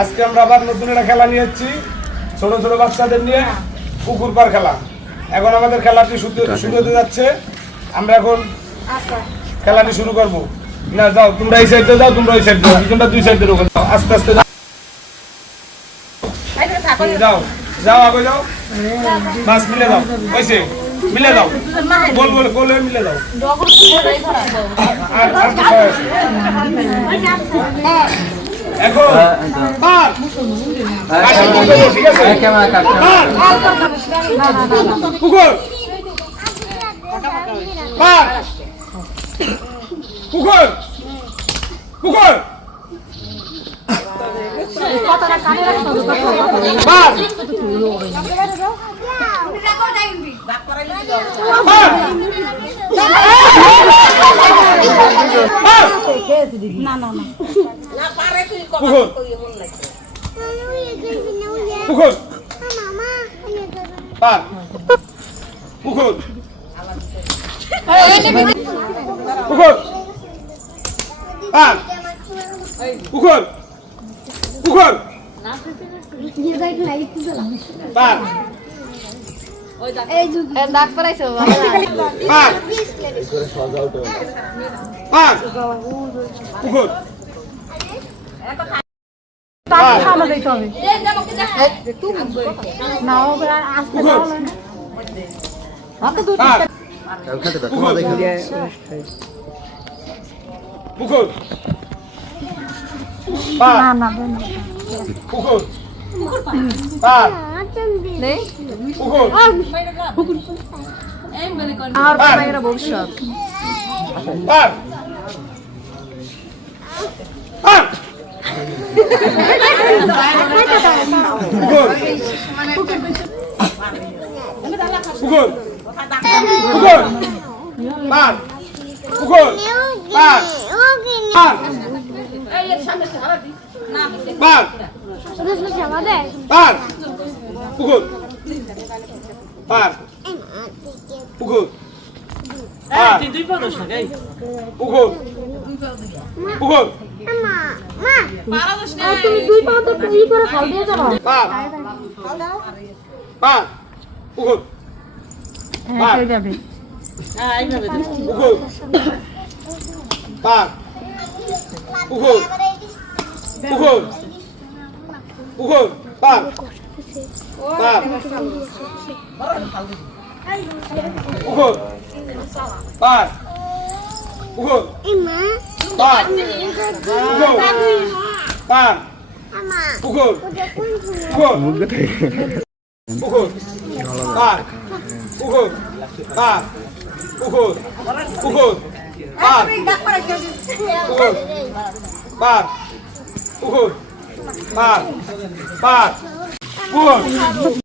আজকে আমরা আবার নতুন একটা খেলা নিয়ে এসেছি। ছোট ছোট বাচ্চাদের নিয়ে পুকুর পার খেলা। এখন আমাদের খেলাটি শুরু হতে যাচ্ছে। আমরা এখন খেলাটি শুরু করব। না যাও তোমরা এই সাইডে যাও তোমরা ওই সাইডে যাও। তোমরা দুই সাইডে রোকো যাও আস্তে আস্তে যাও। যাও যাও আগে যাও। বাস মিলে দাও। ওইসে মিলে দাও। বল বল বল হয়ে মিলে দাও। আর আর কিছু হয়? এখন পার কাশি করতে হবে, ঠিক আছে পার পুকুর পার পুকুর পার দাগ পড়াইছো পার পার পুকুর পার সামনে দিতে হবে না হবে আর আসতে পুকুর পার পুকুর পুকুর পার না না দেন পুকুর পার নেই পুকুর আর বাইরে ভবিষ্যৎ। পুকুর। পার। পুকুর। পার পার পার। পুকুর পার। পুকুর পার। পুকুর পুকুর পার পার। পুকুর হ্যাঁ পুকুর পার। পুকুর পুকুর পুকুর পার। পার। পুকুর পার। পুকুর পার। পুকুর পার। পুকুর পুকুর পুকুর পার। পুকুর পার। পুকুর পুকুর পার। পুকুর পার। পুকুর পার পার পুকুর